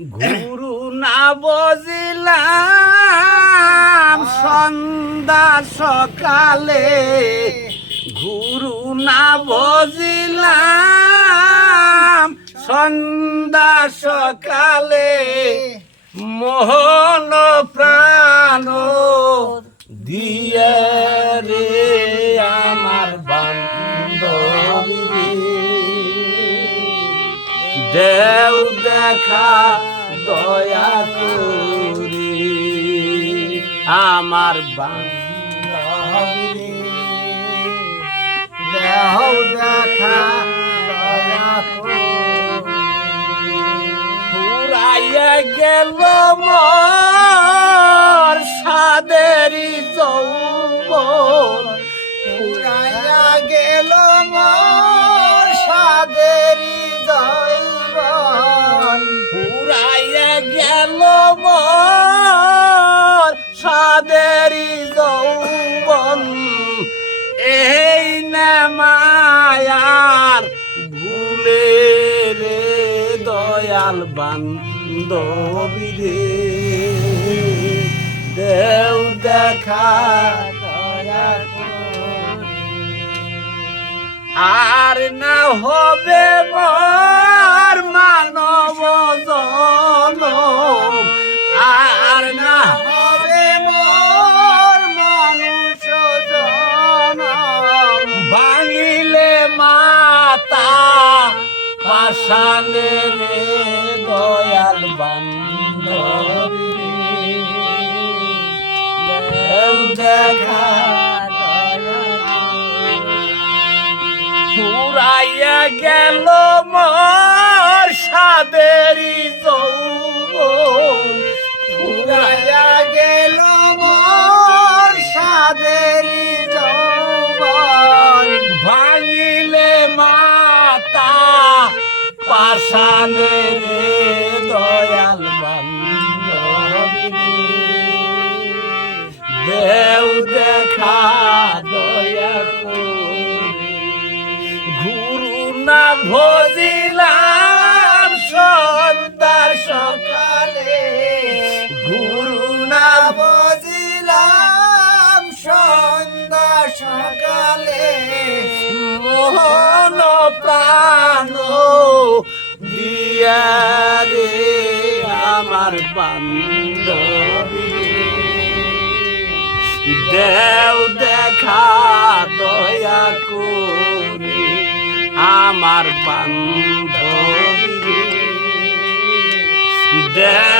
গুরু না বজিলাম সন্ধ্যা সকালে, গুরু না বজিলাম সন্ধ্যা সকালে, মোহন প্রাণ দিয়ে রে আমার বান্ধবী, দেও দেখা দয়া করি আমার বান্ধবী, দেও দেখা দয়া করি। ফুরাইয়া গেল মোর সাদেরি যৌবন, ফুরাইয়া গেল মোর সাদেরি যৌবন, ফুরাইয়া গেল মোর সাদেরি যৌবন, এই না মায়ার ভুলে রে দয়াল বান্ধবী রে, দেও দেখা দয়া করি। আর না হবে মোর মানব জনম, আর না হবে মোর মানুষ জনম, ভাঙিলে মাতা পাশানে রে দয়াল বান্ধবী রে, দেও দেখা ফুরাইয়া গেল মোর সাদেরি যৌবন, ফুরাইয়া গেল মোর সাদেরি যৌবন, ভাঙিলে মাতা পাশানে রে দয়াল বান্ধবী, দেও দেখা দয়া করি। গুরু না ভজিলাম সন্ধ্যার সকালে, গুরু না বজিলাম সন্ধ্যা সকালে, মোহন প্রাণ দিয়া রে আমার বান্ধবী, দেও দেখা দয়া করি আমার বান্ধবী, দেও